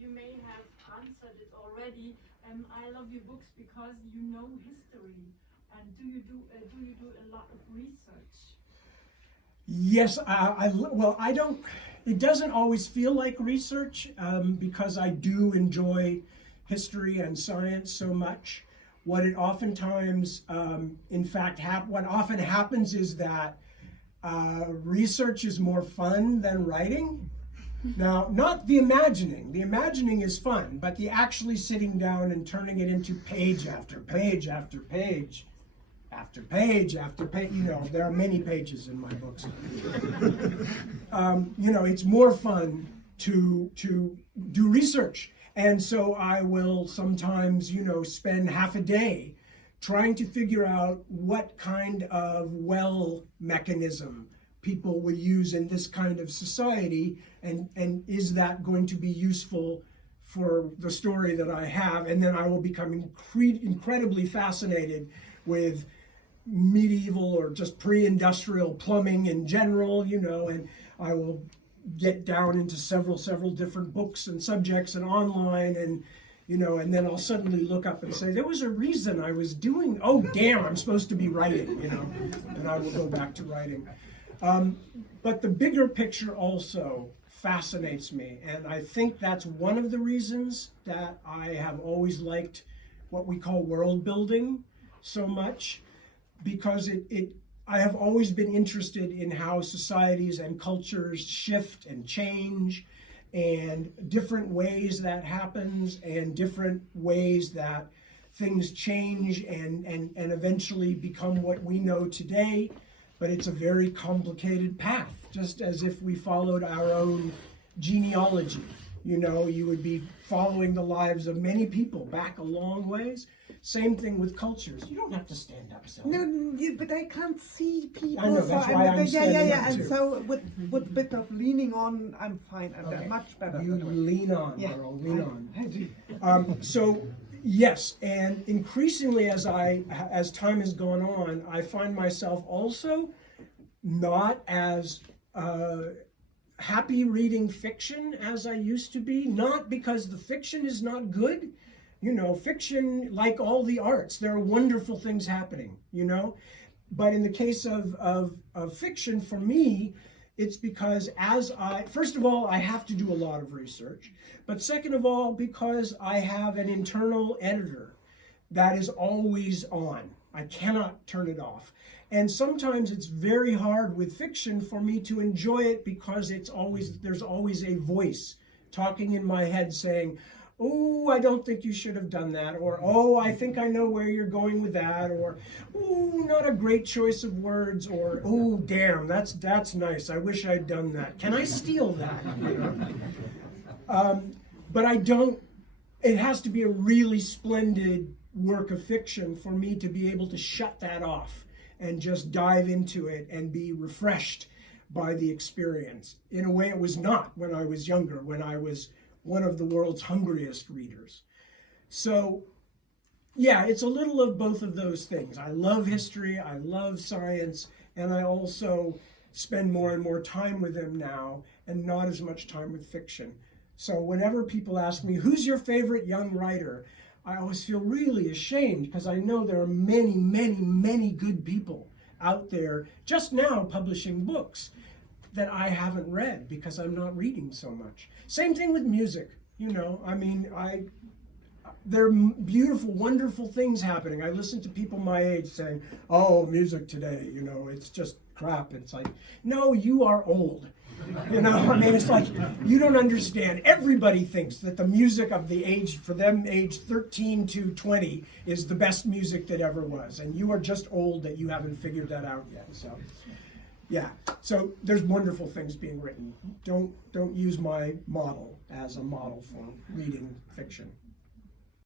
you may have answered it already. I love your books because you know history. And do you do a lot of research? Yes, well, I don't, it doesn't always feel like research because I do enjoy history and science so much. What it oftentimes, in fact, what often happens is that research is more fun than writing. Now, not the imagining. The imagining is fun, but the actually sitting down and turning it into page after page after page after page after page. You know, there are many pages in my books. You know, it's more fun to do research. And so I will sometimes, you know, spend half a day trying to figure out what kind of well mechanism people would use in this kind of society, and is that going to be useful for the story that I have? And then I will become incredibly fascinated with medieval or just pre-industrial plumbing in general, you know, and I will get down into several different books and subjects and online, and you know, and then I'll suddenly look up and say, there was a reason I was doing, oh damn, I'm supposed to be writing, you know, and I will go back to writing. But the bigger picture also fascinates me, and I think that's one of the reasons that I have always liked what we call world building so much, because I have always been interested in how societies and cultures shift and change, and different ways that happens, and different ways that things change and eventually become what we know today. But it's a very complicated path, just as if we followed our own genealogy. You know, you would be following the lives of many people back a long ways. Same thing with cultures. You don't have to stand up, so. No, but I can't see people. I know, that's why I'm standing up And too. so with a bit of leaning on, I'm fine. I'm much better. You lean on, Yeah, girl, lean on. I do. So yes, and increasingly as time has gone on, I find myself also not as happy reading fiction as I used to be. Not because the fiction is not good. You know, fiction, like all the arts, there are wonderful things happening, you know. But in the case of fiction, for me, it's because first of all, I have to do a lot of research. But second of all, because I have an internal editor that is always on. I cannot turn it off. And sometimes it's very hard with fiction for me to enjoy it because there's always a voice talking in my head saying, oh, I don't think you should have done that, or oh, I think I know where you're going with that, or oh, not a great choice of words, or oh, damn, that's nice, I wish I'd done that. Can I steal that? You know? But I don't, it has to be a really splendid work of fiction for me to be able to shut that off and just dive into it and be refreshed by the experience in a way it was not when I was younger, when I was one of the world's hungriest readers. So yeah, it's a little of both of those things. I love history, I love science, and I also spend more and more time with them now and not as much time with fiction. So whenever people ask me, who's your favorite young writer? I always feel really ashamed because I know there are many good people out there just now publishing books that I haven't read because I'm not reading so much. Same thing with music, you know, I mean, there are beautiful, wonderful things happening. I listen to people my age saying, oh, music today, you know, it's just crap. It's like, no, you are old. You know, I mean, it's like, you don't understand. Everybody thinks that the music of the age, for them, age 13 to 20 is the best music that ever was. And you are just old that you haven't figured that out yet, so. Yeah, so there's wonderful things being written. Don't use my model as a model for reading fiction.